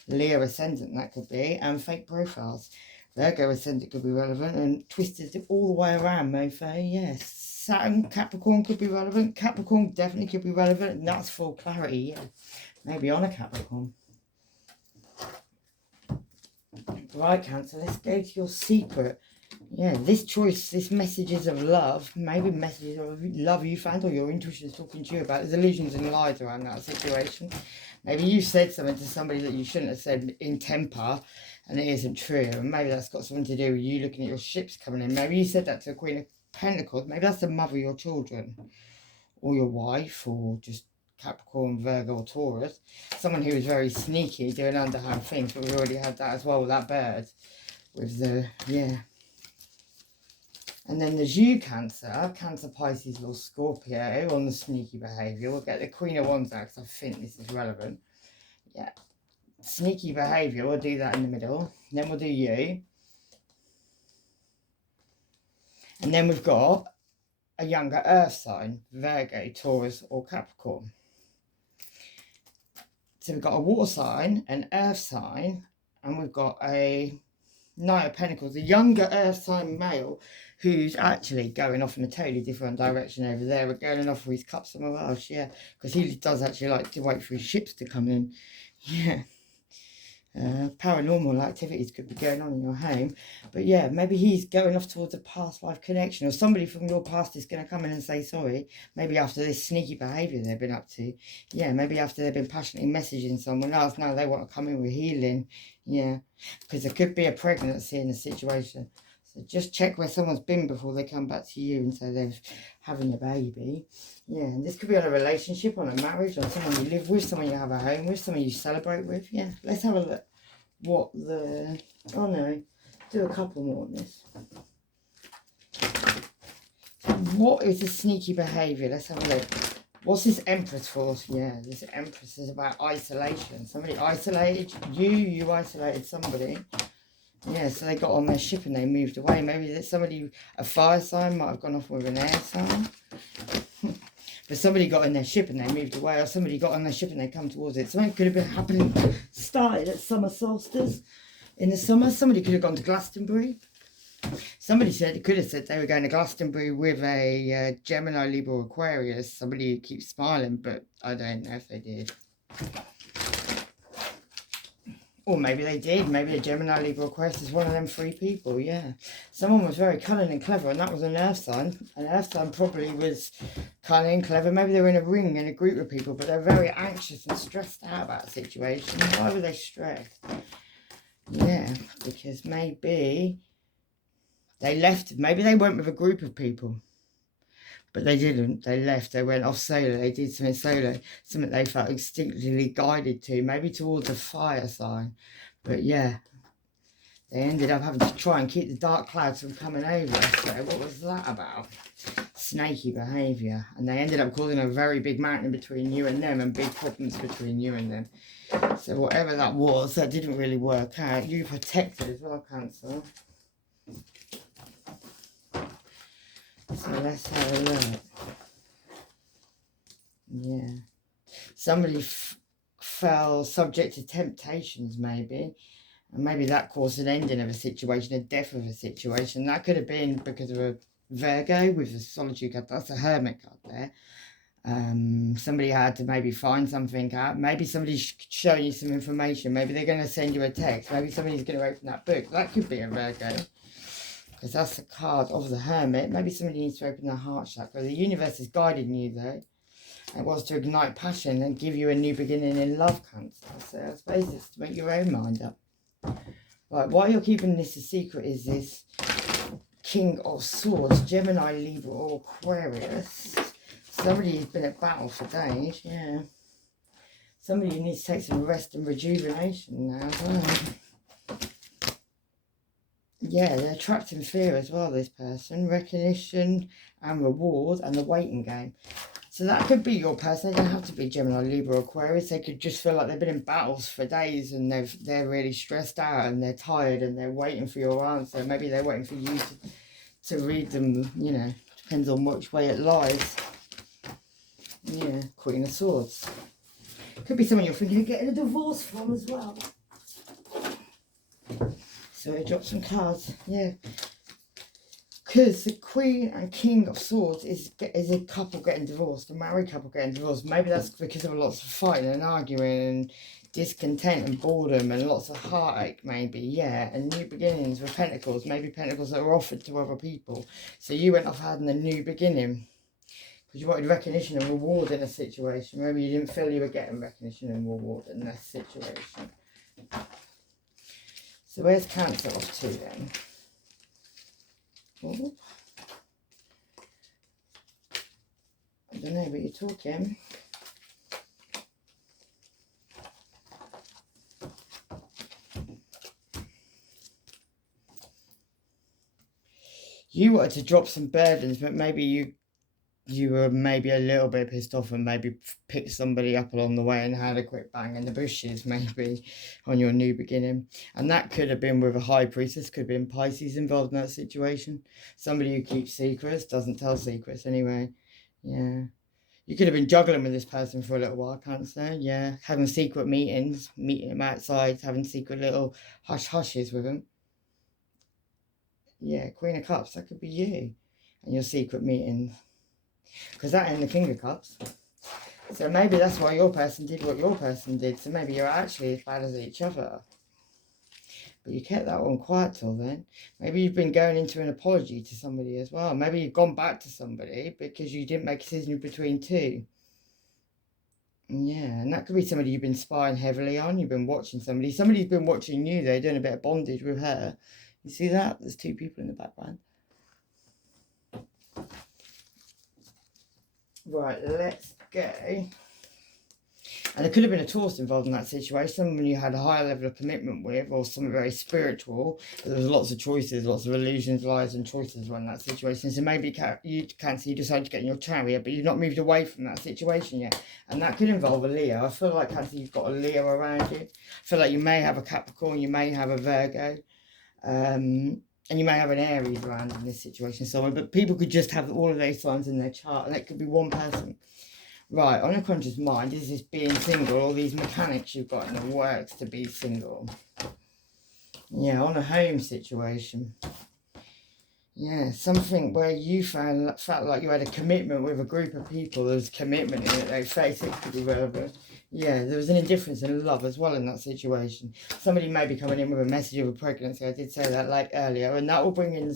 Leo ascendant, that could be. And fake profiles. Virgo ascendant could be relevant. And twisted all the way around, mofo. Yes. Saturn, Capricorn could be relevant. Capricorn definitely could be relevant. And that's full clarity, yeah. Maybe on a Capricorn. Right, Cancer, let's go to your secret. Yeah, this choice, this messages of love, maybe messages of love you found, or your intuition is talking to you about. There's illusions and lies around that situation. Maybe you said something to somebody that you shouldn't have said in temper, and it isn't true. And maybe that's got something to do with you looking at your ships coming in. Maybe you said that to a Queen of Pentacles. Maybe that's the mother of your children, or your wife, or just Capricorn, Virgo, or Taurus. Someone who is very sneaky, doing underhand things, but we already had that as well with that bird. With the, yeah. And then there's you, Cancer, Pisces or Scorpio on the sneaky behaviour. We'll get the Queen of Wands out because I think this is relevant. Yeah. Sneaky behaviour, we'll do that in the middle. Then we'll do you. And then we've got a younger earth sign, Virgo, Taurus or Capricorn. So we've got a water sign, an earth sign, and we've got a Knight of Pentacles, a younger earth sign male who's actually going off in a totally different direction over there. We're going off with his cups somewhere else, yeah, because he does actually like to wait for his ships to come in, yeah. Paranormal activities could be going on in your home, but yeah, maybe he's going off towards a past life connection, or somebody from your past is going to come in and say sorry, maybe after this sneaky behaviour they've been up to, yeah, maybe after they've been passionately messaging someone else, now they want to come in with healing, yeah, because there could be a pregnancy in the situation. So just check where someone's been before they come back to you and say they're having a baby. Yeah, and this could be on a relationship, on a marriage, on someone you live with, someone you have a home with, someone you celebrate with. Yeah, let's have a look. What the... Oh no, do a couple more on this. What is the sneaky behaviour? Let's have a look. What's this Empress for? Yeah, this Empress is about isolation. Somebody isolated you, you isolated somebody. Yeah, so they got on their ship and they moved away. Maybe that somebody, a fire sign, might have gone off with an air sign. But somebody got in their ship and they moved away, or somebody got on their ship and they come towards it. Something could have been happening, started at summer solstice. In the summer, somebody could have gone to Glastonbury. Somebody could have said they were going to Glastonbury with a Gemini, Libra, Aquarius. Somebody who keeps smiling, but I don't know if they did. Or maybe they did. Maybe a Gemini, Libra, Aquarius is one of them three people, yeah. Someone was very cunning and clever, and that was an earth sign. An earth sign probably was cunning and clever. Maybe they were in a ring in a group of people, but they're very anxious and stressed out about the situation. Why were they stressed? Yeah, because maybe they left. Maybe they went with a group of people, but they didn't. They left. They went off solo. They did something solo. Something they felt instinctively guided to. Maybe towards a fire sign. But yeah, they ended up having to try and keep the dark clouds from coming over. So what was that about? Snaky behaviour. And they ended up causing a very big mountain between you and them, and big problems between you and them. So whatever that was, that didn't really work out. You protected as well, Cancer. So let's have a look. Yeah. Somebody fell subject to temptations, maybe. And maybe that caused an ending of a situation, a death of a situation. That could have been because of a Virgo with the solitude card. That's a hermit card there. Somebody had to maybe find something out. Maybe somebody's showing you some information. Maybe they're going to send you a text. Maybe somebody's going to open that book. That could be a Virgo, because that's the card of the hermit. Maybe somebody needs to open their heart chakra. The universe is guiding you, though. It was to ignite passion and give you a new beginning in love, Cancer. So I suppose it's to make your own mind up. Right, why you're keeping this a secret is this King of Swords, Gemini, Libra or Aquarius. Somebody who's been at battle for days, yeah. Somebody who needs to take some rest and rejuvenation now as well. Yeah, they're trapped in fear as well, this person. Recognition and reward and the waiting game. So that could be your person. They don't have to be Gemini, Libra, Aquarius. They could just feel like they've been in battles for days and they're really stressed out and they're tired and they're waiting for your answer. Maybe they're waiting for you to read them, you know. Depends on which way it lies. Yeah, Queen of Swords. Could be someone you're thinking of getting a divorce from as well. So I dropped some cards, yeah. Because the Queen and King of Swords is a couple getting divorced, a married couple getting divorced. Maybe that's because of lots of fighting and arguing and discontent and boredom and lots of heartache, maybe, yeah. And new beginnings with pentacles, maybe pentacles that were offered to other people. So you went off having a new beginning because you wanted recognition and reward in a situation. Maybe you didn't feel you were getting recognition and reward in that situation. So where's Cancer off to then? Oh. I don't know, but you're talking. You wanted to drop some burdens, but maybe you were maybe a little bit pissed off and maybe picked somebody up along the way and had a quick bang in the bushes, maybe, on your new beginning. And that could have been with a high priestess, could have been Pisces involved in that situation. Somebody who keeps secrets, doesn't tell secrets anyway. Yeah. You could have been juggling with this person for a little while, Cancer. Yeah. Having secret meetings, meeting them outside, having secret little hush-hushes with them. Yeah, Queen of Cups, that could be you and your secret meetings. Because that ain't the King of Cups. So maybe that's why your person did what your person did. So maybe you're actually as bad as each other. But you kept that one quiet till then. Maybe you've been going into an apology to somebody as well. Maybe you've gone back to somebody because you didn't make a decision between two. Yeah, and that could be somebody you've been spying heavily on. You've been watching somebody. Somebody's been watching you. They're doing a bit of bondage with her. You see that? There's two people in the background. Right, let's go. And there could have been a Taurus involved in that situation, someone you had a higher level of commitment with, or something very spiritual. There was lots of choices, lots of illusions, lies and choices around that situation. So maybe you decide to get in your chariot, but you've not moved away from that situation yet. And that could involve a Leo. I feel like, Cancer, you've got a Leo around you. I feel like you may have a Capricorn, you may have a Virgo. And you may have an Aries around in this situation somewhere, but people could just have all of those signs in their chart, and it could be one person. Right, on a conscious mind, is this being single, all these mechanics you've got in the works to be single? Yeah, on a home situation. Yeah, something where you felt like you had a commitment with a group of people. There was commitment in it. They face it could be relevant. Yeah, there was an indifference in love as well in that situation. Somebody may be coming in with a message of a pregnancy. I did say that like earlier. And that will bring in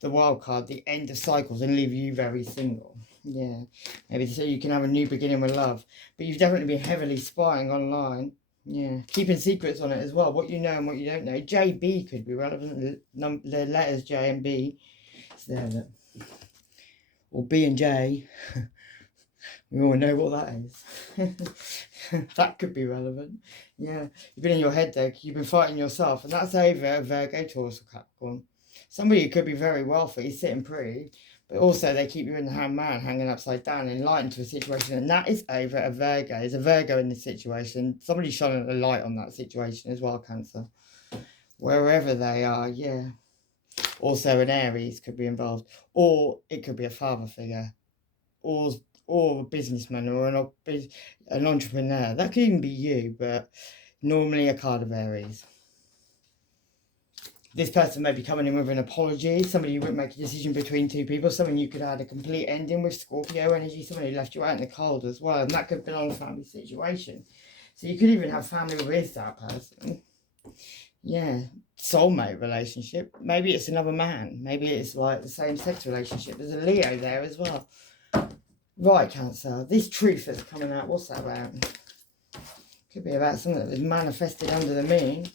the wild card, the end of cycles, and leave you very single. Yeah, maybe so you can have a new beginning with love. But you've definitely been heavily spying online. Yeah, keeping secrets on it as well. What you know and what you don't know. JB could be relevant. The letters J and B. So there, look. Or B and J. We all know what that is. That could be relevant. Yeah, you've been in your head there. You've been fighting yourself. And that's over a Virgo, Taurus or Capricorn. Somebody who could be very wealthy, sitting pretty. But also they keep you in the hand man, hanging upside down, enlightened to a situation. And that is over a Virgo. There's a Virgo in this situation. Somebody's shining a light on that situation as well, Cancer. Wherever they are, yeah. Also an Aries could be involved. Or it could be a father figure. Or a businessman or an entrepreneur. That could even be you, but normally a card of Aries. This person may be coming in with an apology. Somebody who wouldn't make a decision between two people. Someone you could have had a complete ending with, Scorpio energy. Somebody who left you out in the cold as well. And that could have been on a family situation. So you could even have family with that person. Yeah. Soulmate relationship. Maybe it's another man. Maybe it's like the same sex relationship. There's a Leo there as well. Right, Cancer. This truth that's coming out, what's that about? Could be about something that was manifested under the moon.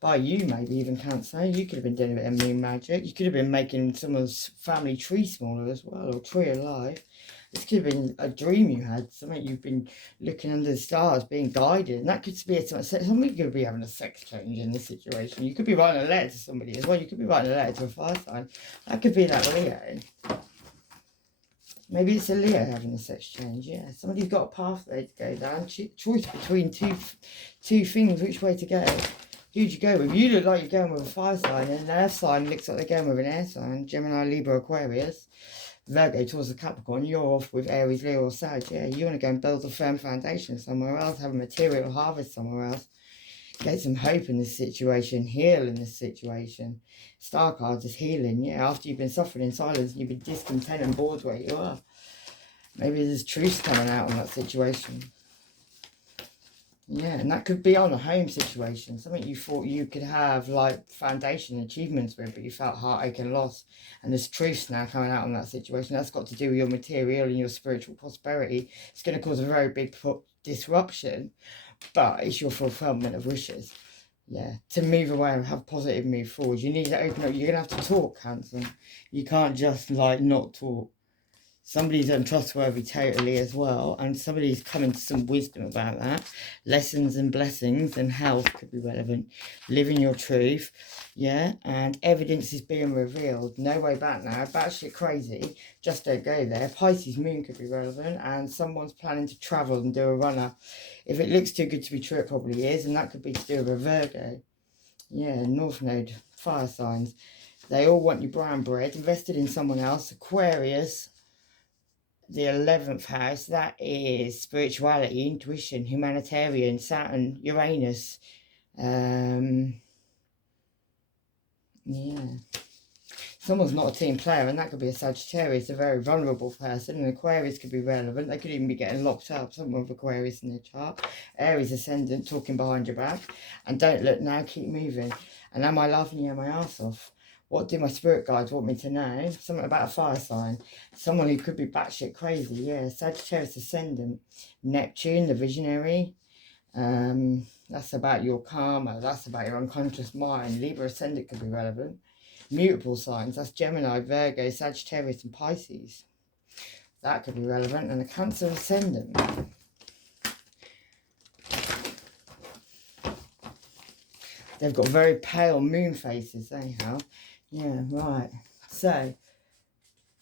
By you, maybe even, Cancer. You could have been doing a bit of moon magic. You could have been making someone's family tree smaller as well, or tree alive. This could have been a dream you had, something you've been looking under the stars, being guided. And that could be somebody could be having a sex change in this situation. You could be writing a letter to somebody as well. You could be writing a letter to a fire sign. That could be that Leo. Maybe it's a Leo having a sex change, yeah. Somebody's got a pathway to go down. Choice between two things, which way to go. Who'd you go with? You look like you're going with a fire sign, and an earth sign looks like they're going with an air sign. Gemini, Libra, Aquarius. Virgo, Taurus, Capricorn. You're off with Aries, Leo, or Sag. Yeah, you want to go and build a firm foundation somewhere else, have a material harvest somewhere else. Get some hope in this situation, heal in this situation. Star cards is healing, yeah. After you've been suffering in silence, you've been discontent and bored where you are. Maybe there's truth coming out on that situation. Yeah, and that could be on a home situation. Something you thought you could have like foundation achievements with, but you felt heartache and loss. And there's truth now coming out on that situation. That's got to do with your material and your spiritual prosperity. It's going to cause a very big disruption. But it's your fulfillment of wishes. Yeah. To move away and have positive move forward. You need to open up. You're going to have to talk, Cancer. You can't just like not talk. Somebody's untrustworthy totally as well, and somebody's coming to some wisdom about that. Lessons and blessings and health could be relevant. Living your truth, yeah, and evidence is being revealed. No way back now. Batshit crazy. Just don't go there. Pisces moon could be relevant, and someone's planning to travel and do a runner. If it looks too good to be true, it probably is, and that could be to do with a Virgo. Yeah, North Node, fire signs. They all want your brown bread, invested in someone else. Aquarius, the 11th house, that is spirituality, intuition, humanitarian, Saturn, Uranus. Yeah. Someone's not a team player, and that could be a Sagittarius, a very vulnerable person. And Aquarius could be relevant. They could even be getting locked up, someone with Aquarius in their chart. Aries ascendant, talking behind your back. And don't look now, keep moving. And am I laughing you my ass off? What do my spirit guides want me to know? Something about a fire sign. Someone who could be batshit crazy, yeah. Sagittarius ascendant. Neptune, the visionary. That's about your karma. That's about your unconscious mind. Libra ascendant could be relevant. Mutable signs. That's Gemini, Virgo, Sagittarius and Pisces. That could be relevant. And a Cancer ascendant. They've got very pale moon faces, they have. Yeah, right. So,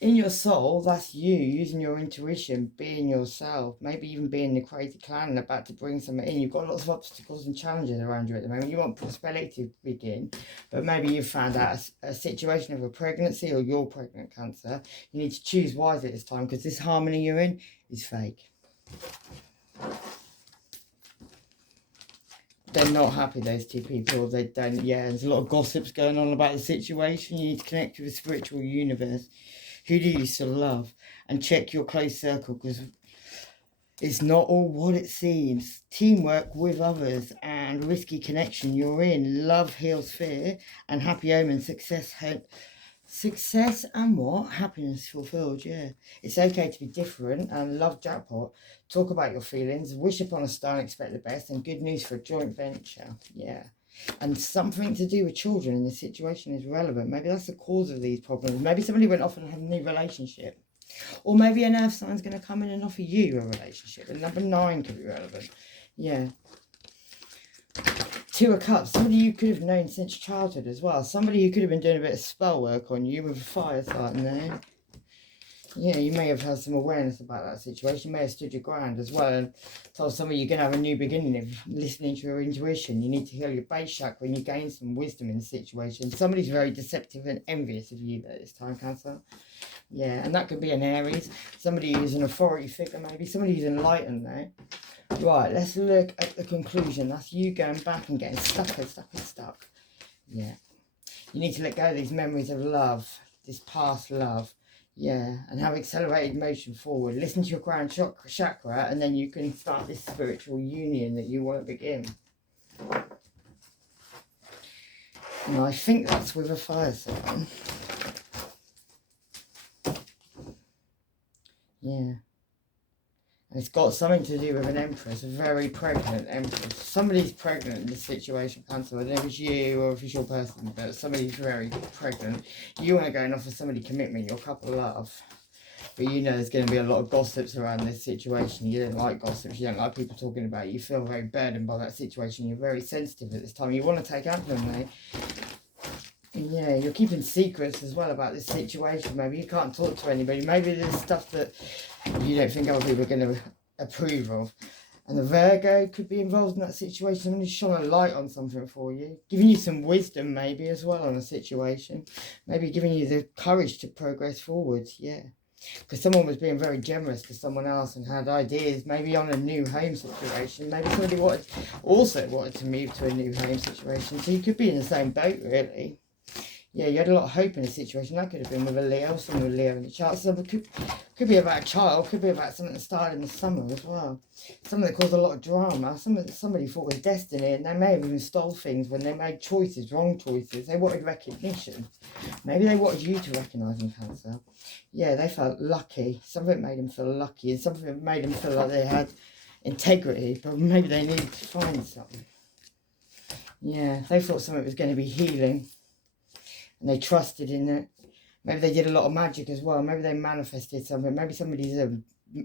in your soul, that's you using your intuition, being yourself, maybe even being the crazy clan and about to bring something in. You've got lots of obstacles and challenges around you at the moment. You want prosperity to begin, but maybe you've found out a situation of a pregnancy or you're pregnant, Cancer. You need to choose wisely this time because this harmony you're in is fake. They're not happy, those two people. They don't, yeah, there's a lot of gossips going on about the situation. You need to connect with the spiritual universe. Who do you still love? And check your close circle because it's not all what it seems. Teamwork with others and risky connection you're in. Love heals fear and happy omen, success and what? Happiness fulfilled, yeah. It's okay to be different and love jackpot. Talk about your feelings. Wish upon a star and expect the best. And good news for a joint venture, yeah. And something to do with children in this situation is relevant. Maybe that's the cause of these problems. Maybe somebody went off and had a new relationship. Or maybe an earth sign's going to come in and offer you a relationship. And number 9 could be relevant. Yeah. 2 of Cups. Somebody you could have known since childhood as well. Somebody who could have been doing a bit of spell work on you with a fire starting there. Yeah, you may have had some awareness about that situation. You may have stood your ground as well and told somebody you're going to have a new beginning of listening to your intuition. You need to heal your base chakra and you gain some wisdom in the situation. Somebody's very deceptive and envious of you at this time, Cancer. Yeah, and that could be an Aries. Somebody who's an authority figure maybe. Somebody who's enlightened now. Right, let's look at the conclusion. That's you going back and getting stuck. Yeah. You need to let go of these memories of love, this past love. Yeah, and have accelerated motion forward. Listen to your crown chakra and then you can start this spiritual union that you want to begin. And I think that's with a fire sign. Yeah. And it's got something to do with an empress, a very pregnant empress. Somebody's pregnant in this situation, Cancer. I don't know if it's you or if it's your person, but somebody's very pregnant. You want to go and offer somebody commitment, your couple love. But you know there's going to be a lot of gossips around this situation. You don't like gossips, you don't like people talking about you. You feel very burdened by that situation. You're very sensitive at this time. You want to take action, mate. And yeah, you're keeping secrets as well about this situation. Maybe you can't talk to anybody. Maybe there's stuff that you don't think other people are going to approve of. And the Virgo could be involved in that situation. Somebody's shone a light on something for you. Giving you some wisdom maybe as well on a situation. Maybe giving you the courage to progress forward, yeah. Because someone was being very generous to someone else and had ideas, maybe on a new home situation. Maybe somebody also wanted to move to a new home situation. So you could be in the same boat, really. Yeah, you had a lot of hope in the situation. That could have been with a Leo, someone with Leo in the chart. So it could be about a child, could be about something that started in the summer as well. Something that caused a lot of drama. Somebody thought was destiny, and they may have even stole things when they made choices, wrong choices. They wanted recognition. Maybe they wanted you to recognise them, Cancer. Yeah, they felt lucky. Something made them feel lucky, and something made them feel like they had integrity, but maybe they needed to find something. Yeah, they thought something was going to be healing. And they trusted in it. Maybe they did a lot of magic as well. Maybe they manifested something. Maybe somebody's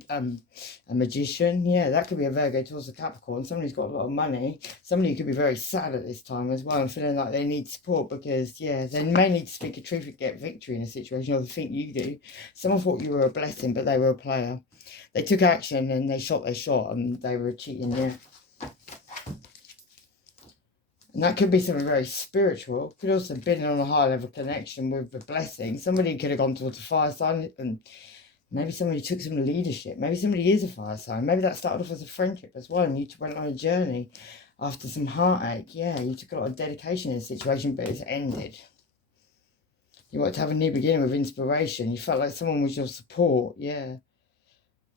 a magician. Yeah, that could be a Virgo towards a Capricorn. Somebody's got a lot of money. Somebody could be very sad at this time as well and feeling like they need support because, yeah, they may need to speak a truth and get victory in a situation, or they think you do. Someone thought you were a blessing, but they were a player. They took action and they shot their shot and they were cheating, yeah. And that could be something very spiritual. Could also have been on a high level connection with the blessing. Somebody could have gone towards a fire sign and maybe somebody took some leadership. Maybe somebody is a fire sign. Maybe that started off as a friendship as well and you went on a journey after some heartache. Yeah, you took a lot of dedication in the situation, but it's ended. You wanted to have a new beginning with inspiration. You felt like someone was your support, yeah.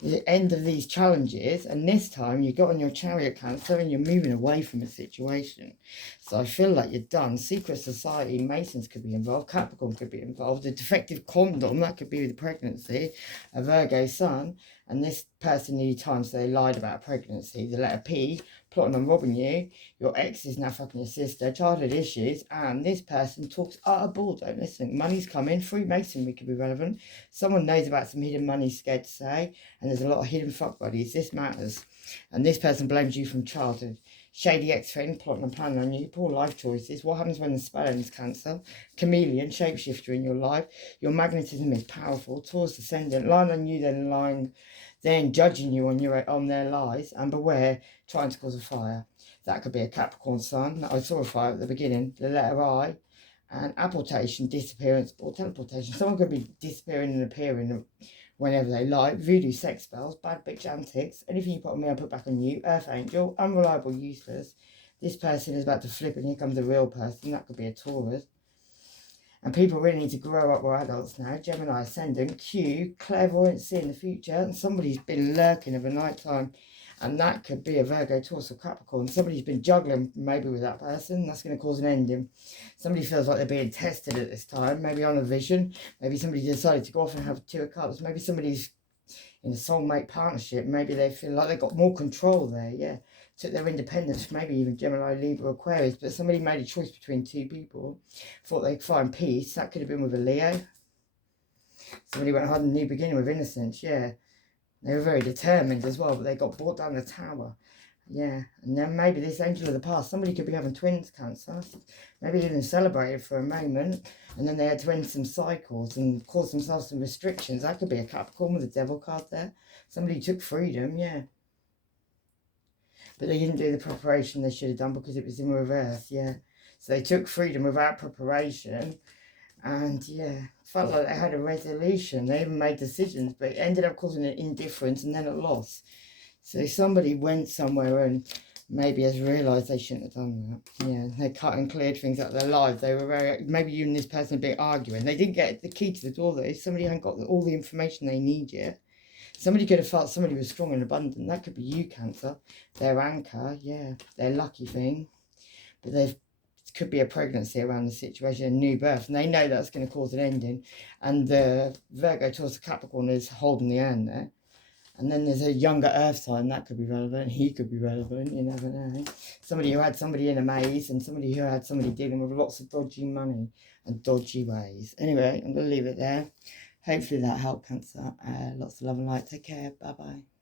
The end of these challenges, and this time you got on your chariot, Cancer, and you're moving away from a situation. So I feel like you're done. Secret society, Masons could be involved, Capricorn could be involved, a defective condom, that could be with the pregnancy, a Virgo sun, and this person needed time, so they lied about pregnancy. The letter P, plotting on robbing you, your ex is now fucking your sister, childhood issues, and this person talks utter bull. Don't listen. Money's coming. Freemasonry could be relevant. Someone knows about some hidden money, scared to say, and there's a lot of hidden fuck buddies. This matters. And this person blames you from childhood. Shady ex-friend, plotting and planning on you, poor life choices. What happens when the spell ends, Cancer? Chameleon, shapeshifter in your life. Your magnetism is powerful. Taurus ascendant, lying on you, then judging you on their lies. And beware, trying to cause a fire. That could be a Capricorn sun. I saw a fire at the beginning. The letter I. And apportation, disappearance, or teleportation. Someone could be disappearing and appearing whenever they like. Voodoo, sex spells, bad bitch antics. Anything you put on me, I'll put back on you. Earth angel, unreliable, useless. This person is about to flip and here comes a real person. That could be a Taurus. And people really need to grow up. We're adults now. Gemini ascendant, Q, clairvoyancy in the future. And somebody's been lurking of a night time. And that could be a Virgo, Taurus, or Capricorn. Somebody's been juggling maybe with that person. That's going to cause an ending. Somebody feels like they're being tested at this time. Maybe on a vision. Maybe somebody decided to go off and have 2 of cups. Maybe somebody's in a soulmate partnership. Maybe they feel like they've got more control there. Yeah. Took their independence. Maybe even Gemini, Libra, Aquarius. But somebody made a choice between 2 people. Thought they'd find peace. That could have been with a Leo. Somebody went hard in a new beginning with innocence. Yeah. They were very determined as well, but they got brought down the tower. Yeah, and then maybe this angel of the past, somebody could be having twins, Cancer. Maybe even celebrated for a moment, and then they had to end some cycles and cause themselves some restrictions. That could be a Capricorn with a devil card there. Somebody took freedom, yeah. But they didn't do the preparation they should have done because it was in reverse, yeah. So they took freedom without preparation. And yeah, felt like they had a resolution. They even made decisions, but it ended up causing an indifference and then a loss. So somebody went somewhere and maybe has realised they shouldn't have done that. Yeah, they cut and cleared things out of their lives. They were very, maybe you and this person have been arguing. They didn't get the key to the door though. Somebody hadn't got all the information they need yet. Somebody could have felt somebody was strong and abundant. That could be you, Cancer. Their anchor, yeah, their lucky thing. But they've could be a pregnancy around the situation, a new birth, and they know that's going to cause an ending. And the Virgo towards the Capricorn is holding the hand there. And then there's a younger earth sign, that could be relevant. He could be relevant, you never know. Somebody who had somebody in a maze and somebody who had somebody dealing with lots of dodgy money and dodgy ways. Anyway, I'm going to leave it there. Hopefully that helped, Cancer. Lots of love and light. Take care. Bye-bye.